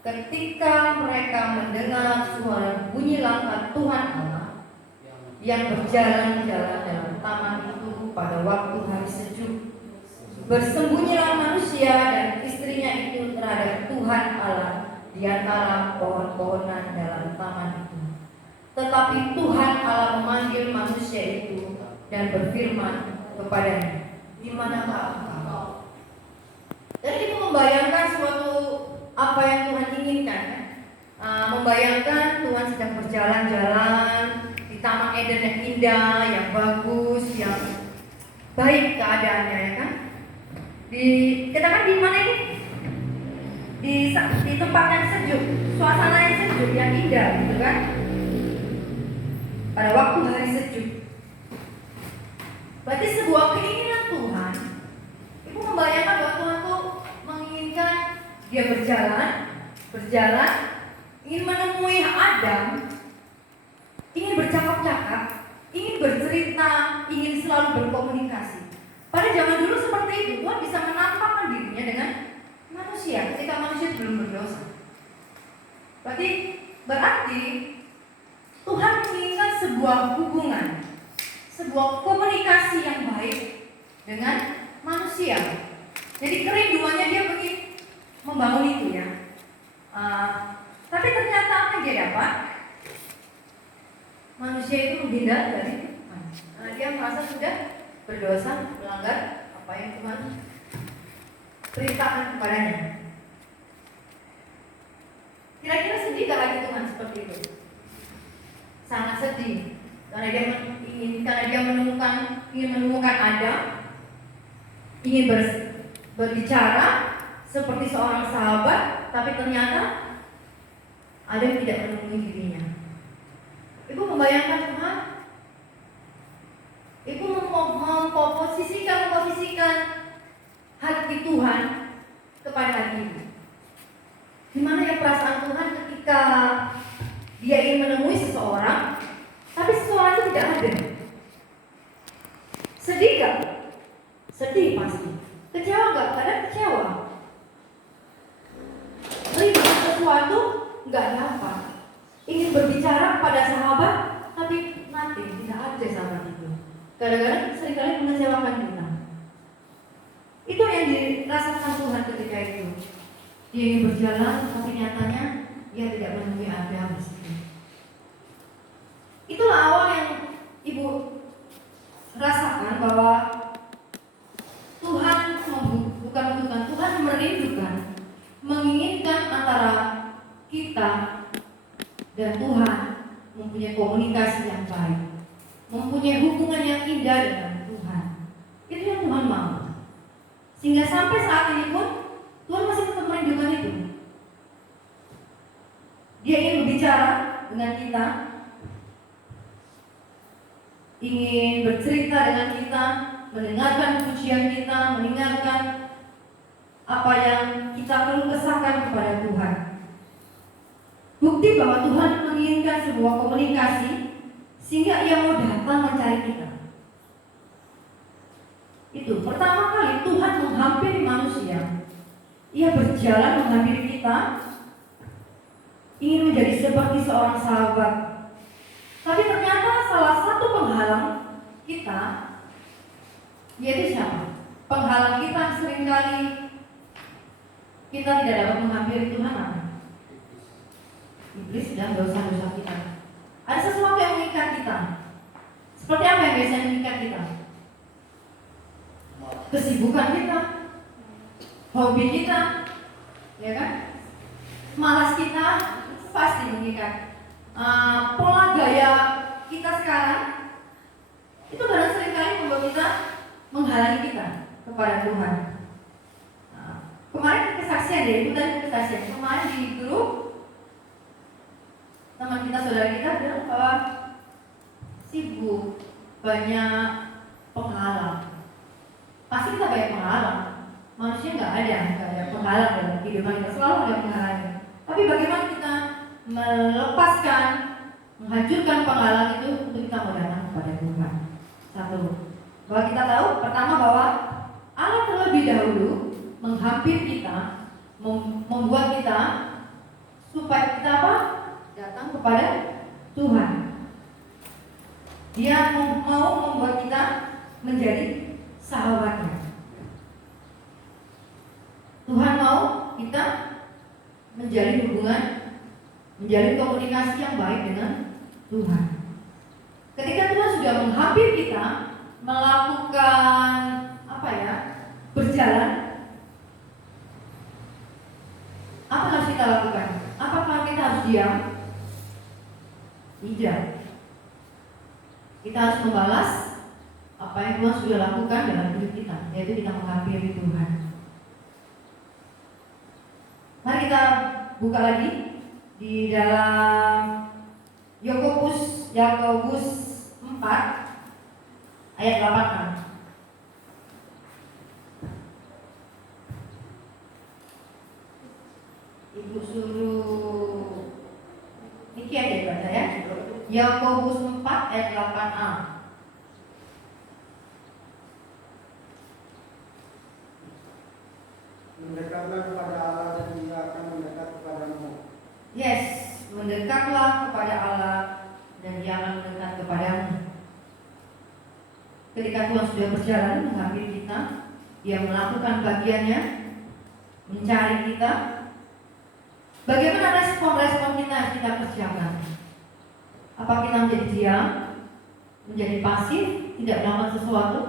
Ketika mereka mendengar suara bunyi langkah Tuhan Allah yang berjalan-jalan dalam taman itu pada waktu hari sejuk, bersembunyilah manusia dan istrinya itu terhadap Tuhan Allah di antara pohon-pohonan dalam taman itu. Tetapi Tuhan Allah memanggil manusia itu dan berfirman kepadanya, "Di manakah engkau?" Dan itu membayangkan suatu apa yang Tuhan inginkan. Membayangkan Tuhan sedang berjalan-jalan di Taman Eden yang indah, yang bagus, yang baik keadaannya, ya kan? Kita kan di mana ini? Di tempat yang sejuk, suasana yang sejuk, yang indah, gitu kan? Pada waktu hari sejuk. Berarti sebuah keinginan Tuhan. Ibu membayangkan bahwa Tuhan tuh menginginkan dia berjalan, ingin menemui Adam, ingin bercakap-cakap, ingin bercerita, ingin selalu berkomunikasi. Pada zaman dulu seperti itu, Tuhan bisa menampakkan dirinya dengan manusia ketika manusia belum berdosa. Berarti Tuhan menginginkan sebuah hubungan, sebuah komunikasi yang baik dengan manusia. Jadi kerinduannya dia ingin membangun itu, ya. Tapi ternyata apa yang dia dapat? Manusia itu menghindar dari Tuhan karena dia merasa sudah berdosa, melanggar apa yang Tuhan perintahkan kepadanya. Kira-kira sedih gak lagi Tuhan seperti itu? Sangat sedih karena dia menemukan Adam, ingin berbicara seperti seorang sahabat, tapi ternyata Adam tidak menemui dirinya. Ibu membayangkan Tuhan, Ibu memposisikan hati Tuhan kepada hati Ibu. Gimana ya perasaan Tuhan ketika dia ingin menemui seseorang, tapi seseorang itu tidak ada? Sedih gak? Sedih pasti. Kecewa gak? Kadang kecewa. Rindu sesuatu gak dapat. Ingin berbicara kepada sahabat, tapi nanti tidak ada sahabat itu. Kadang-kadang seringkali mengecewakan kita. Itu yang dirasakan Tuhan ketika itu. Dia ingin berjalan, tapi nyatanya dia tidak menemui Adam di situ. Itulah awal yang Ibu rasakan bahwa Tuhan Tuhan merindukan, menginginkan antara kita dan Tuhan mempunyai komunikasi yang baik, mempunyai hubungan yang indah dengan Tuhan. Itu yang Tuhan mau. Sehingga sampai saat ini pun Tuhan masih tetap merindukan itu. Dia ingin berbicara dengan kita, ingin bercerita dengan kita, mendengarkan pujian kita, mendengarkan apa yang kita perlu kesahkan kepada Tuhan. Bukti bahwa Tuhan menginginkan sebuah komunikasi sehingga Ia mau datang mencari kita. Itu pertama kali Tuhan menghampiri manusia. Ia berjalan menghampiri kita, ingin menjadi seperti seorang sahabat. Tapi ternyata salah satu penghalang kita, yaitu siapa? Penghalang kita seringkali kita tidak dapat menghampiri Tuhan apa? Iblis dan dosa-dosa kita. Ada sesuatu yang mengikat kita. Seperti apa yang biasanya mengikat kita? Kesibukan kita, hobi kita, ya kan? Malas kita pasti mengikat. Pola gaya kita sekarang itu kadang seringkali membuat kita menghalangi kita kepada Tuhan. Kemarin kesaksian deh, itu tadi kesaksian. Kemarin di grup teman kita, saudara kita bilang bahwa sibuk, banyak penghalang. Pasti kita banyak penghalang. Manusia nggak ada penghalang dalam kehidupan kita, selalu ada penghalang. Tapi bagaimana kita melepaskan, menghancurkan penghalang itu untuk kita mau datang kepada Tuhan. Satu, bahwa kita tahu pertama bahwa Allah terlebih dahulu menghampiri kita membuat kita supaya kita apa? Datang kepada Tuhan. Dia mau membuat kita menjadi sahabatnya. Tuhan mau kita menjalin hubungan, menjalin komunikasi yang baik dengan Tuhan. Ketika Tuhan sudah menghampiri kita melakukan berjalan, apa harus kita lakukan? Apakah kita harus diam? Tidak. Kita harus membalas apa yang Tuhan sudah lakukan dalam hidup kita, yaitu kita menghampiri Tuhan. Mari kita buka lagi di dalam Yakobus 4 ayat 8. Ibu suruh Niki aja baca ya. Yakobus 4 ayat 8a. Mendekatlah kepada Allah dan Dia akan mendekat kepadamu. Yes, mendekatlah kepada Allah dan Dia akan mendekat kepadamu. Ketika Tuhan sudah berjalan menghampiri kita, Dia melakukan bagiannya, mencari kita. Bagaimana respon-respon kita yang kita kerjakan? Apa kita menjadi diam, menjadi pasif, tidak melakukan sesuatu?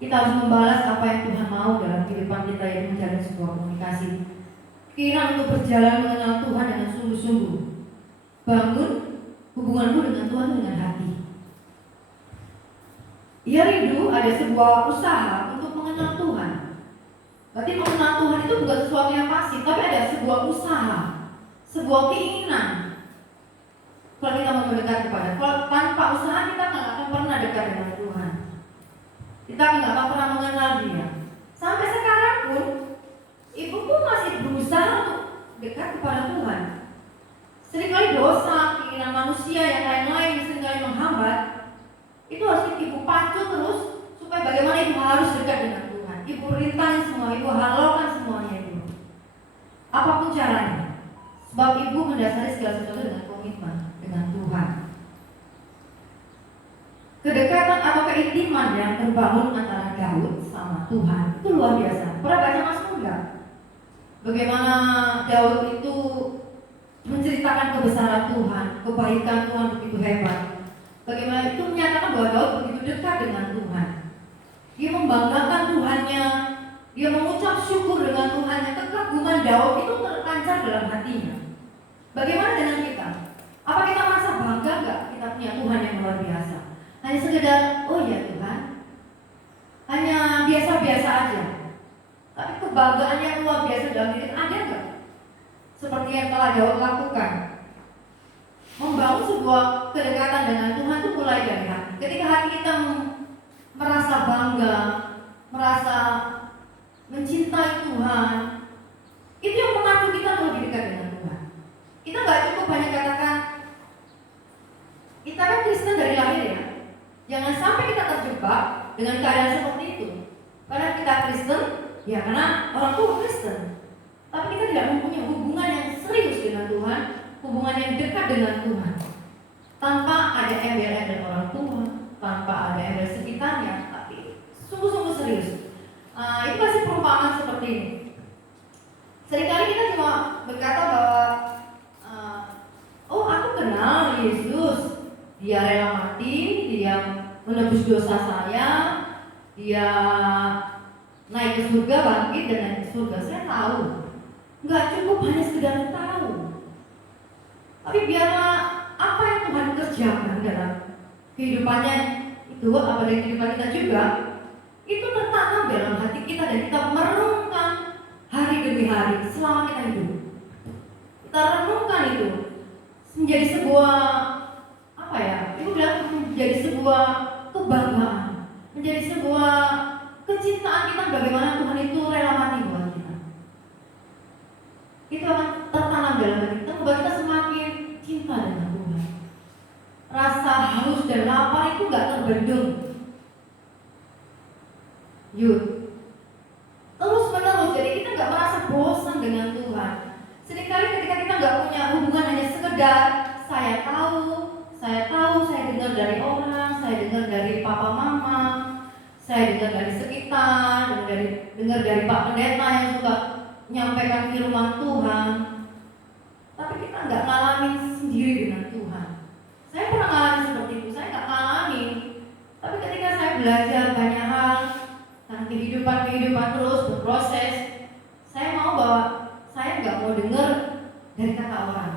Kita harus membalas apa yang Tuhan mau dalam kehidupan kita, yang menjalin sebuah komunikasi. Keinginan untuk berjalan mengenal Tuhan dengan sungguh-sungguh. Bangun hubunganmu dengan Tuhan dengan hati. Ia rindu ada sebuah usaha untuk mengenal Tuhan. Berarti mengenal Tuhan itu bukan sesuatu yang pasif, tapi ada sebuah usaha, sebuah keinginan. Kalau kita mau mendekat kepada, kalau tanpa usaha kita nggak akan pernah dekat dengan Tuhan. Kita nggak akan pernah mengenal Dia. Sampai sekarang pun, ibuku masih berusaha untuk dekat kepada Tuhan. Seringkali dosa, keinginan manusia yang lain-lain seringkali menghambat. Itu harus ibu pacu terus supaya bagaimana ibu harus dekat dengan Tuhan. Ibu rintangin semua, ibu halaukan semuanya ibu. Apapun caranya. Sebab ibu mendasari segala sesuatu dengan komitmen dengan Tuhan. Kedekatan atau keintiman yang terbangun antara Daud sama Tuhan itu luar biasa. Pernah baca Mazmur enggak? Bagaimana Daud itu menceritakan kebesaran Tuhan, kebaikan Tuhan begitu hebat. Bagaimana itu menyatakan bahwa Daud begitu dekat dengan Tuhan. Dia membanggakan Tuhannya, dia mengucap syukur dengan Tuhannya. Kekaguman Daud itu terpancar dalam hatinya. Bagaimana dengan kita? Apa kita merasa bangga enggak kita punya Tuhan yang luar biasa? Hanya sekedar, oh ya Tuhan, hanya biasa-biasa aja. Tapi kebanggaan yang luar biasa dalam diri ada enggak? Seperti yang telah Daud lakukan. Membangun sebuah kedekatan dengan Tuhan itu mulai dari hati. Ketika hati kita merasa bangga, merasa mencintai Tuhan, itu yang memacu kita lebih dekat dengan Tuhan. Kita nggak cukup hanya katakan kita kan Kristen dari lahir ya. Jangan sampai kita terjebak dengan keadaan seperti itu. Karena kita Kristen, ya karena orang tua Kristen. Tapi kita tidak mempunyai hubungan yang serius dengan Tuhan, hubungan yang dekat dengan Tuhan. Tanpa ada embel-embel orang tua, tanpa ada embel sekitarnya, tapi sungguh-sungguh serius. Itu masih perumpamaan seperti ini. Seringkali kita cuma berkata bahwa oh aku kenal Yesus, Dia rela mati, Dia menebus dosa saya, Dia naik ke surga, bangkit dan naik ke surga. Saya tahu. Enggak cukup hanya sekedar tahu. Tapi biarlah apa yang Tuhan kerjakan dalam kehidupannya itu, apa dari kehidupan kita juga, itu tertanam dalam hati kita dan kita merenungkan hari demi hari selama kita hidup. Kita renungkan itu menjadi sebuah itu bilang menjadi sebuah kebanggaan, menjadi sebuah kecintaan kita bagaimana Tuhan itu rela mati buat kita. Itu akan tertanam dalam hati kita, membuat kita semakin cinta dengan Tuhan. Rasa haus dan lapar itu gak terbendung. Terus dengan Tuhan. Seringkali ketika kita nggak punya hubungan hanya sekedar saya tahu, saya dengar dari orang, saya dengar dari papa mama, saya dengar dari sekitar, dengar dari Pak Pendeta yang suka menyampaikan firman Tuhan. Tapi kita nggak ngalamin sendiri dengan Tuhan. Saya pernah ngalamin seperti itu, saya nggak ngalamin. Tapi ketika saya belajar banyak hal tentang kehidupan terus berproses, saya mau bahwa saya nggak mau dengar dari kata orang.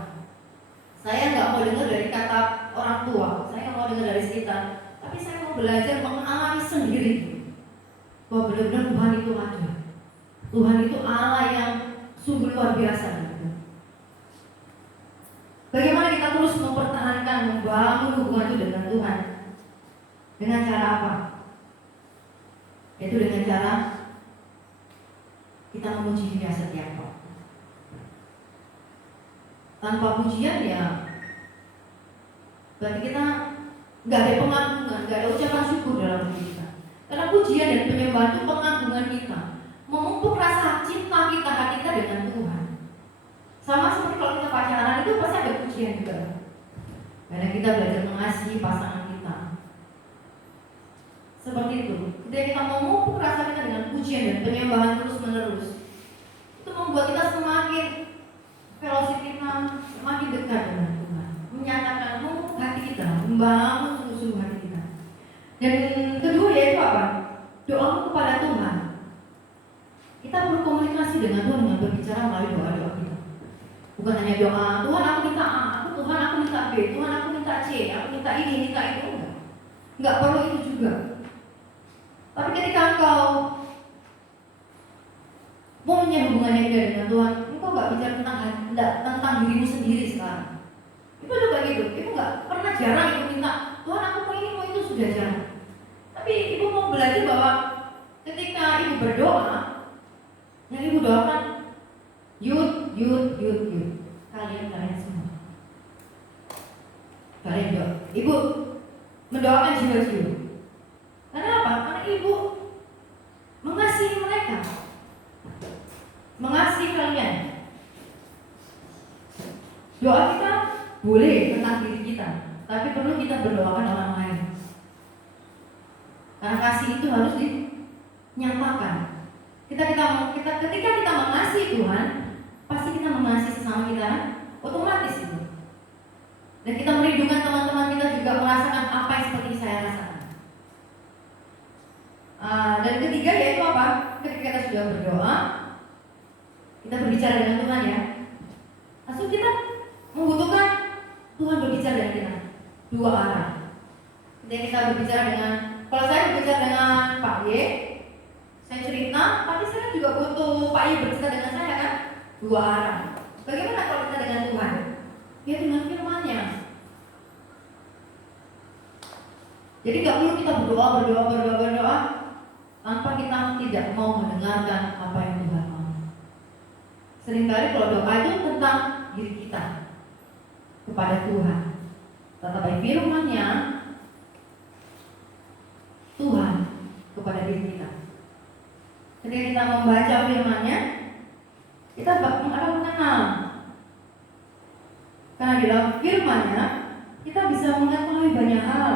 Saya nggak mau dengar dari kata orang tua, saya nggak mau dengar dari sekitar. Tapi saya mau belajar mengalami sendiri bahwa benar-benar Tuhan itu ada. Tuhan itu Allah yang sungguh luar biasa. Bagaimana kita terus mempertahankan, membangun hubungan itu dengan Tuhan? Dengan cara apa? Yaitu dengan cara kita memuji Dia setiap waktu. Tanpa pujian ya berarti kita nggak ada pengagungan, nggak ada ucapan syukur dalam diri kita. Karena pujian dan penyembahan itu pengagungan kita, memupuk rasa cinta kita, hati kita dengan Tuhan. Sama seperti kalau kita pacaran itu pasti ada pujian juga. Karena kita belajar mengasihi pasangan kita. Seperti itu. Ketika kita memupuk rasa kita dengan pujian dan penyembahan terus menerus, itu membuat kita semakin fellowship kita semakin dekat dengan Tuhan. Menyatakan memupuk hati kita, membangun sungguh-sungguh hati kita. Dan kedua yaitu apa? Doa kepada Tuhan. Kita berkomunikasi dengan Tuhan dengan berbicara melalui doa-doa kita. Bukan hanya doa, Tuhan aku minta A, Tuhan aku minta B, Tuhan aku minta C, aku minta ini, minta itu. Enggak perlu itu juga. Tapi ketika engkau punya hubungan yang indah dengan Tuhan, engkau nggak bicara tentang dirimu sendiri sekarang. Ibu juga gitu, ibu nggak pernah jarang ibu minta Tuhan aku mau ini mau itu, sudah jarang. Tapi ibu mau belajar bahwa ketika ibu berdoa, yang ibu doakan yud kalian semua. Kalian doa. Ibu mendoakan jiwa-jiwa. Karena apa? Karena ibu mengasihi mereka, mengasihi kalian. Doa kita boleh tentang diri kita, tapi perlu kita berdoakan orang lain. Karena kasih itu harus dinyatakan. Ketika kita mengasihi Tuhan, pasti kita mengasihi sesama kita, otomatis itu. Dan kita merindukan teman-teman kita juga merasakan apa yang seperti saya rasakan. Dan ketiga yaitu apa? Ketika kita sudah berdoa, kita berbicara dengan Tuhan ya. Langsung kita membutuhkan Tuhan berbicara dengan kita dua arah. Ketika kita berbicara kalau saya berbicara dengan Pak Y, saya cerita, tapi saya juga butuh Pak Y berbicara dengan saya kan, dua arah. Bagaimana kalau kita dengan Tuhan? Ya dengan firman-Nya. Jadi nggak perlu kita berdoa tanpa kita tidak mau mendengarkan apa yang Tuhan mau. Seringkali kalau doa itu tentang diri kita kepada Tuhan. Tetapi firman-Nya Tuhan kepada diri kita. Ketika kita membaca firman-Nya, kita akan mengenal. Karena di dalam firman-Nya kita bisa mengetahui banyak hal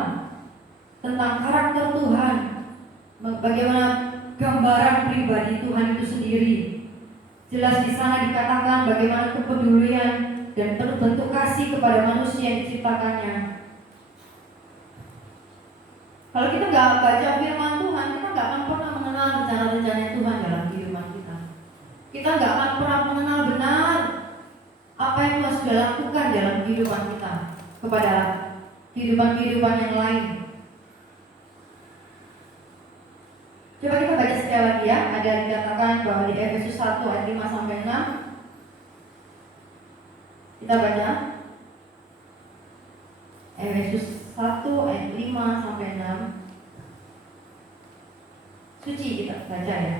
tentang karakter Tuhan, bagaimana gambaran pribadi Tuhan itu sendiri. Jelas di sana dikatakan bagaimana kepedulian dan penuh bentuk kasih kepada manusia yang diciptakannya. Kalau kita nggak baca firman Tuhan, kita nggak akan pernah mengenal rencana-rencana Tuhan dalam kehidupan kita. Kita nggak akan pernah mengenal benar apa yang Tuhan sudah lakukan dalam kehidupan kita kepada kehidupan yang lain. Coba kita baca sekali lagi ya. Ada dikatakan bahwa di Efesus 1 ayat 5 sampai 6. Kita baca Efesus 1 ayat 5 sampai 6. Suci kita baca ya.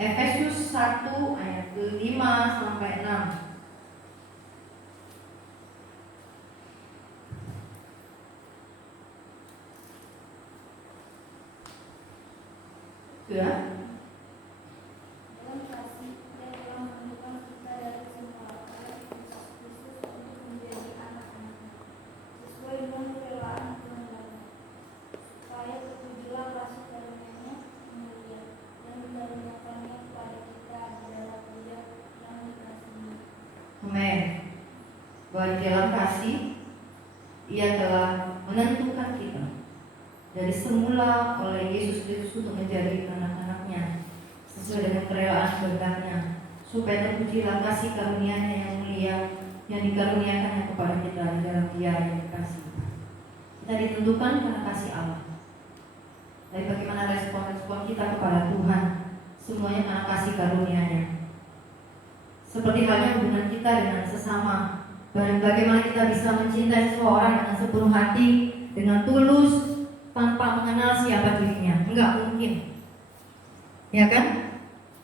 Efesus 1 ayat 5 sampai 6. Sudah? Dalam kasih yang telah menemukan kita dari semua Kristus untuk menjadi anak-anaknya sesuai dengan kerelaan kehendaknya, supaya terpujilah kasih karunia-Nya mulia yang dikaruniakannya kepada kita di dalam Dia yang dikasihi. Amin. Bahwa di dalam kasih Ia telah menentukan kita dari semula oleh Yesus Kristus untuk menjadi anak-anaknya sesuai dengan kerelaan kehendaknya, supaya terpujilah kasih karunia-Nya yang mulia yang dikaruniakannya kepada kita di dalam Dia yang dikasihi. Kita ditentukan karena kasih Allah. Tapi bagaimana respon kita kepada Tuhan? Semuanya karena kasih karunia-Nya. Seperti halnya hubungan kita dengan sesama, dan bagaimana kita bisa mencintai seseorang dengan sepenuh hati, dengan tulus, tanpa mengenal siapa dirinya. Enggak mungkin, ya kan?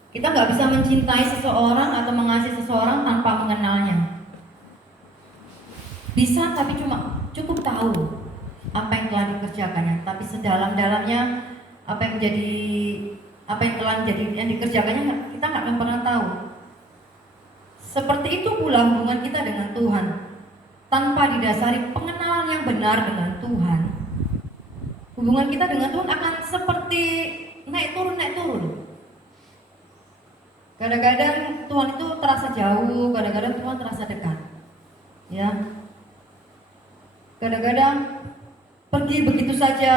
Kita nggak bisa mencintai seseorang atau mengasihi seseorang tanpa mengenalnya. Bisa, tapi cuma cukup tahu apa yang telah dikerjakannya. Tapi sedalam-dalamnya apa yang telah dikerjakannya kita nggak akan pernah tahu. Seperti itu pula hubungan kita dengan Tuhan. Tanpa didasari pengenalan yang benar dengan Tuhan, hubungan kita dengan Tuhan akan seperti naik turun. Kadang-kadang Tuhan itu terasa jauh, kadang-kadang Tuhan terasa dekat. Ya. Kadang-kadang pergi begitu saja,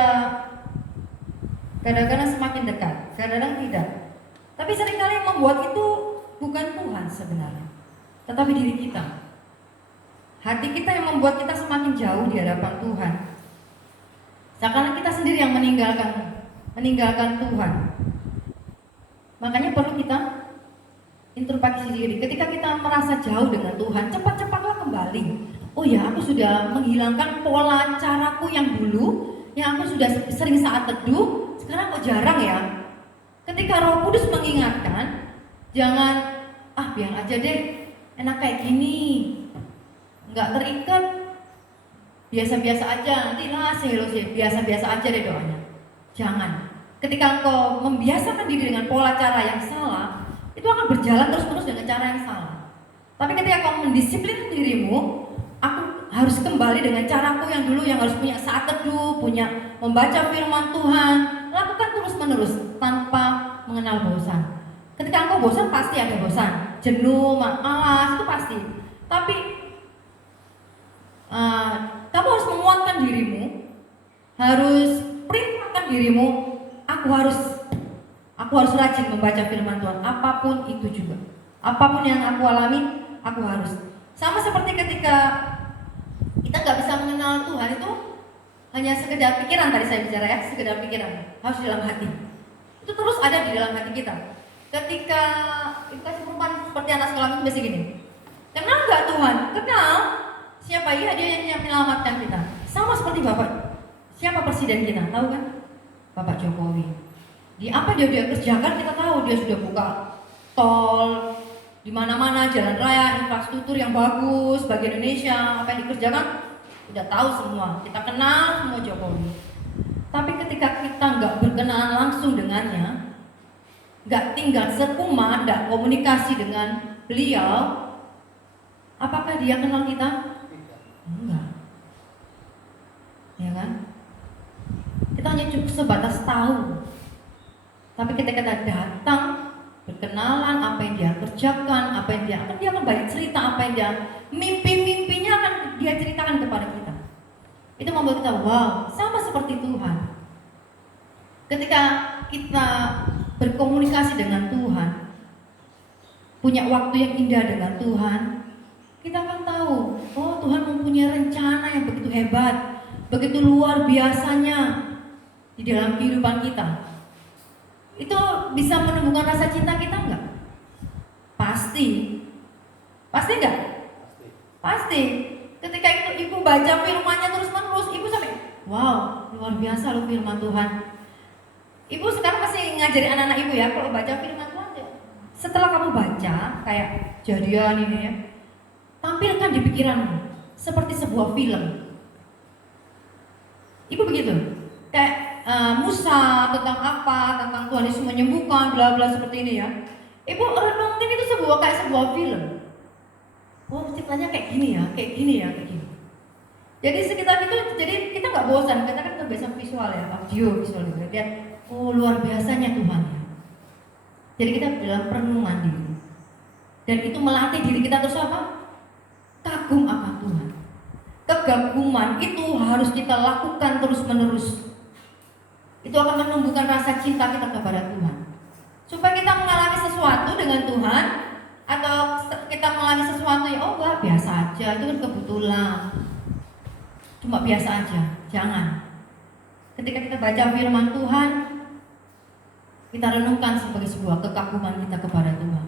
kadang-kadang semakin dekat, kadang-kadang tidak. Tapi seringkali yang membuat itu bukan Tuhan sebenarnya, tetapi diri kita. Hati kita yang membuat kita semakin jauh di hadapan Tuhan. Seakan kita sendiri yang meninggalkan Tuhan. Makanya perlu kita introspeksi diri. Ketika kita merasa jauh dengan Tuhan, cepat-cepatlah kembali. Oh ya, aku sudah menghilangkan pola caraku yang dulu, yang aku sudah sering saat teduh, sekarang kok jarang ya. Ketika Roh Kudus mengingatkan, jangan biar aja deh, enak kayak gini, nggak terikat, biasa-biasa aja, nanti biasa-biasa aja deh doanya. Jangan. Ketika engkau membiasakan diri dengan pola cara yang salah, itu akan berjalan terus-menerus dengan cara yang salah. Tapi ketika kau mendisiplinkan dirimu, aku harus kembali dengan caraku yang dulu, yang harus punya saat teduh, punya membaca firman Tuhan, lakukan terus-menerus tanpa mengenal bosan. Ketika engkau bosan pasti ada bosan, jenuh, malas, itu pasti. Tapi kamu harus menguatkan dirimu, harus perintahkan dirimu, aku harus rajin membaca firman Tuhan, apapun itu juga. Apapun yang aku alami, aku harus. Sama seperti ketika kita nggak bisa mengenal Tuhan, itu hanya sekedar pikiran, tadi saya bicara ya, sekedar pikiran, harus di dalam hati. Itu terus ada di dalam hati kita. Ketika itu kasih perumpamaan seperti anak sekolah itu biasa gini, kenal nggak Tuhan? Kenal. Siapa Dia yang menyelamatkan kita. Sama seperti Bapak. Siapa presiden kita? Tahu kan? Bapak Jokowi. Di apa dia kerjakan kita tahu. Dia sudah buka tol di mana-mana, jalan raya, infrastruktur yang bagus bagi Indonesia. Apa yang dikerjakan udah tahu semua. Kita kenal semua Jokowi. Tapi ketika kita nggak berkenalan langsung dengannya, nggak tinggal sekumar, nggak komunikasi dengan beliau, apakah dia kenal kita? Enggak. Ya kan? Kita hanya cukup sebatas tahu. Tapi ketika kita datang, berkenalan apa yang dia kerjakan, apa yang dia akan banyak cerita, apa yang dia mimpi-mimpinya akan dia ceritakan kepada kita. Itu membuat kita wow, sama seperti Tuhan. Ketika kita berkomunikasi dengan Tuhan, punya waktu yang indah dengan Tuhan, kita akan tahu, oh Tuhan mempunyai rencana yang begitu hebat, begitu luar biasanya di dalam kehidupan kita. Itu bisa menumbuhkan rasa cinta kita enggak? Pasti. Pasti enggak? Pasti. Ketika itu ibu baca firman-Nya terus-menerus, ibu sampai, wow, luar biasa loh firman Tuhan. Ibu sekarang masih ngajari anak-anak ibu ya, kalau baca firman Tuhan, setelah kamu baca kayak Jadian ini ya, tampilkan di pikiranmu seperti sebuah film. Ibu begitu, kayak Musa, tentang apa, tentang Tuhan Yesus menyembuhkan, bla bla seperti ini ya. Ibu renungin itu kayak sebuah film. Oh, ceritanya kayak gini ya, kayak gini ya, kayak gini. Jadi sekitar itu, jadi kita nggak bosan, kita kan terbiasa visual ya, audio visual gitu. Lihat, oh luar biasanya Tuhan ya. Jadi kita dalam perenungan diri. Dan itu melatih diri kita terus apa? Kagum akan Tuhan. Kegaguman itu harus kita lakukan terus menerus. Itu akan menumbuhkan rasa cinta kita kepada Tuhan. Supaya kita mengalami sesuatu dengan Tuhan, atau kita mengalami sesuatu yang oh wah biasa aja, itu kan kebetulan, cuma biasa aja. Jangan. Ketika kita baca firman Tuhan, kita renungkan sebagai sebuah kekaguman kita kepada Tuhan,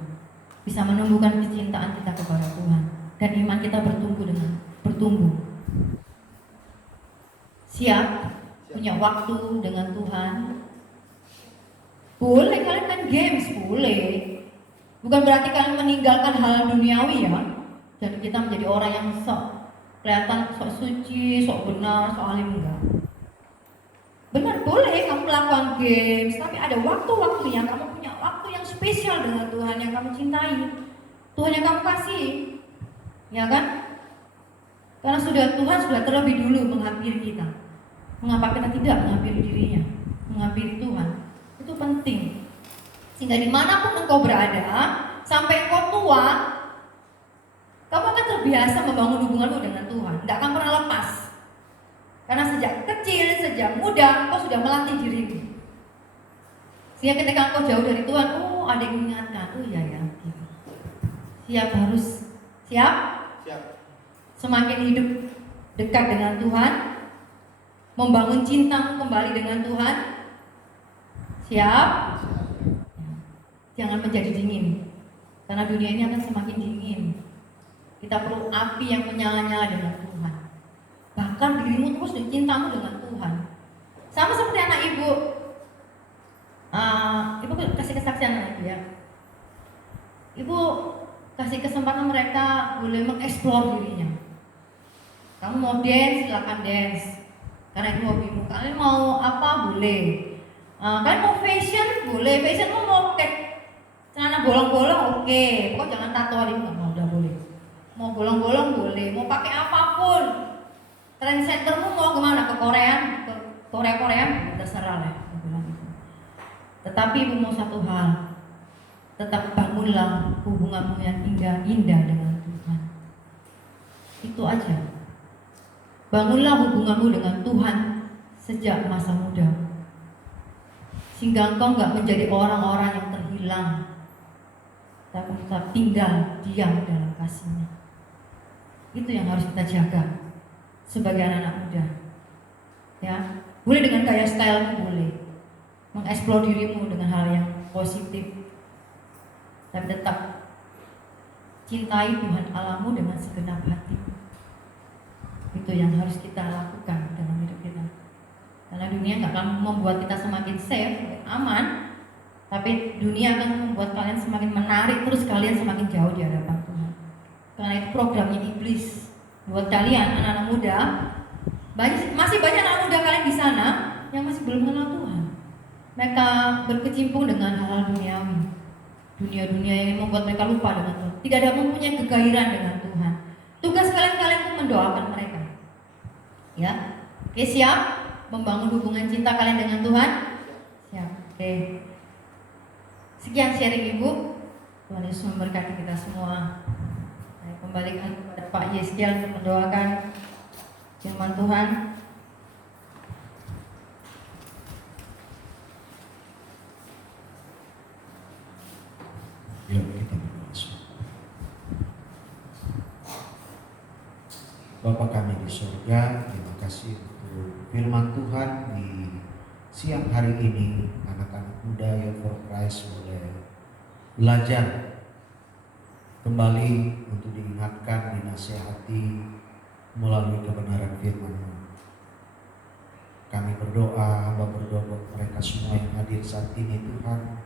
bisa menumbuhkan kecintaan kita kepada Tuhan, dan iman kita bertumbuh. Siap punya waktu dengan Tuhan. Boleh kalian main games, boleh. Bukan berarti kalian meninggalkan hal duniawi ya. Dan kita menjadi orang yang kelihatan sok suci, sok benar, sok alim, enggak. Benar, boleh kamu melakukan games, tapi ada waktu-waktunya. Kamu punya waktu yang spesial dengan Tuhan yang kamu cintai, Tuhan yang kamu kasih, ya kan? Karena Tuhan sudah terlebih dulu menghampiri kita. Mengapa kita tidak menghampiri dirinya, menghampiri Tuhan? Itu penting. Sehingga dimanapun engkau berada, sampai engkau tua, kamu akan terbiasa membangun hubunganmu dengan Tuhan. Tidak akan pernah lepas. Karena sejak kecil, sejak muda, engkau sudah melatih dirimu. Sehingga ketika engkau jauh dari Tuhan, oh ada yang mengingatkan, oh iya ya, gitu. Siap? Semakin hidup dekat dengan Tuhan, membangun cintamu kembali dengan Tuhan. Siap? Jangan menjadi dingin, karena dunia ini akan semakin dingin. Kita perlu api yang menyala-nyala dengan Tuhan. Bahkan dirimu terus cintamu dengan Tuhan. Sama seperti anak ibu. Ibu kasih kesaksian anak ibu ya. Ibu kasih kesempatan mereka boleh mengeksplor dirinya. Kamu mau dance, silakan dance. Karena itu hobimu. Kalian mau apa boleh. Kalian mau fashion boleh. Fashion mau pakai celana bolong-bolong oke. Pokoknya jangan tato hari nggak mau, udah boleh. Mau bolong-bolong boleh. Mau pakai apapun. Trend centermu mau kemana? Ke Korea, terserah lah. Tetapi ibu mau satu hal, tetap bangunlah hubunganmu yang indah dengan Tuhan. Itu aja. Bangunlah hubunganmu dengan Tuhan sejak masa muda, sehingga engkau nggak menjadi orang-orang yang terhilang, tapi tetap tinggal diam dalam kasih-Nya. Itu yang harus kita jaga sebagai anak-anak muda. Ya, boleh dengan gaya stylemu, boleh mengeksplor dirimu dengan hal yang positif, tapi tetap cintai Tuhan Allahmu dengan segenap hati. Itu yang harus kita lakukan dalam hidup kita. Karena dunia nggak akan membuat kita semakin safe, aman, tapi dunia akan membuat kalian semakin menarik, terus kalian semakin jauh di hadapan Tuhan. Karena itu programnya iblis buat kalian anak-anak muda. Masih banyak anak muda kalian di sana yang masih belum mengenal Tuhan. Mereka berkecimpung dengan hal-hal duniawi, dunia-dunia yang membuat mereka lupa dengan Tuhan. Tidak ada mempunyai kegairahan dengan Tuhan. Tugas kalian itu mendoakan mereka. Ya, oke, siap membangun hubungan cinta kalian dengan Tuhan? Siap. Oke. Sekian sharing Ibu. Tuhan Yesus memberkati kita semua. Saya kembalikan kepada Pak Yeskiel untuk mendoakan firman Tuhan. Yuk kita berdoa. Bapa kami di surga, terima kasih untuk firman Tuhan di siang hari ini. Anak-anak muda yang for Christ boleh belajar kembali untuk diingatkan, dinasihati melalui kebenaran firman-Mu. Kami berdoa, Hamba berdoa buat mereka semua yang hadir saat ini Tuhan.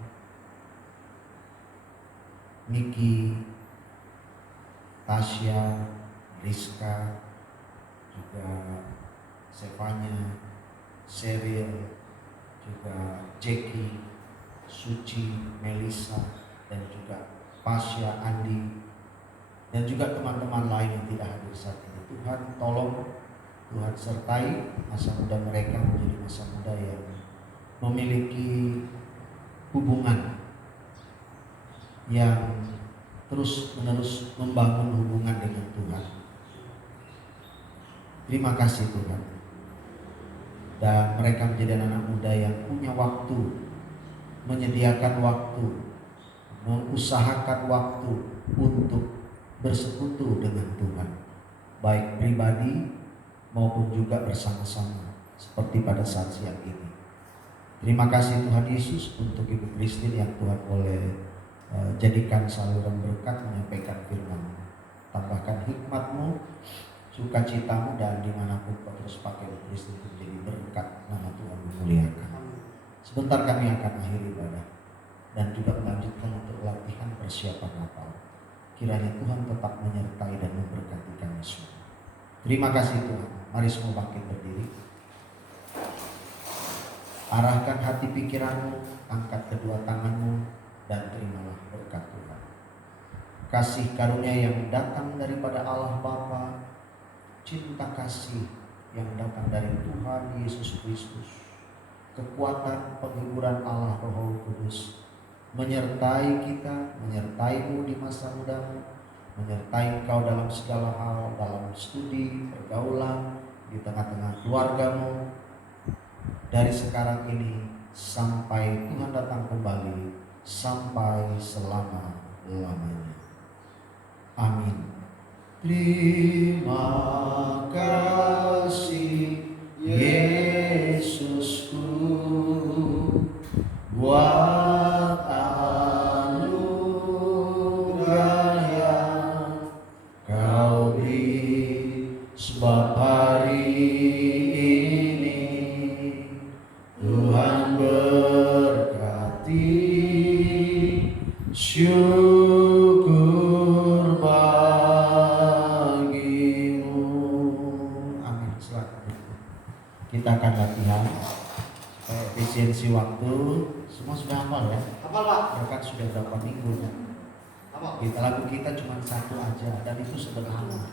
Niki, Tasya, Rizka, juga Sevanya, Seril, Jackie, Suci, Melisa, dan juga Pasya, Andi, dan juga teman-teman lain yang tidak hadir saat ini. Tuhan tolong, Tuhan sertai masa muda mereka menjadi masa muda yang memiliki hubungan yang terus-menerus membangun hubungan dengan Tuhan. Terima kasih Tuhan. Dan mereka menjadi anak muda yang punya waktu, menyediakan waktu, mengusahakan waktu untuk bersekutu dengan Tuhan, baik pribadi maupun juga bersama-sama seperti pada saat siang ini. Terima kasih Tuhan Yesus untuk Ibu Christine yang Tuhan boleh jadikan saluran berkat menyampaikan firman-Mu. Tambahkan hikmat-Mu, sukacitamu, dan dimanapun Kau terus pakai Ibu Christine menjadi berkat, nama Tuhan memuliakan. Sebentar kami akan akhiri ibadah dan juga melanjutkan untuk latihan persiapan Natal. Kiranya Tuhan tetap menyertai dan memberkati kami semua. Terima kasih Tuhan. Mari semua bangkit berdiri. Arahkan hati pikiranmu, angkat kedua tanganmu, dan terimalah berkat Tuhan. Kasih karunia yang datang daripada Allah Bapa, cinta kasih yang datang dari Tuhan Yesus Kristus, kekuatan penghiburan Allah Roh Kudus menyertai kita, menyertaimu di masa mudamu, menyertai engkau dalam segala hal, dalam studi, pergaulan, di tengah-tengah keluargamu, dari sekarang ini sampai Tuhan datang kembali, sampai selama-lamanya. Amin. Terima kasih Yesusku buat anugerah yang Kau beri, sebab hari ini Tuhan berkati. Syukur bagimu. Amin. Silakan. Kita akan latihan efisiensi waktu. Semua sudah hafal ya? Hafal Pak. Berkat sudah berapa minggu ya? Kita lagu kita cuma satu aja dan itu sederhana.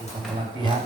Kita latihan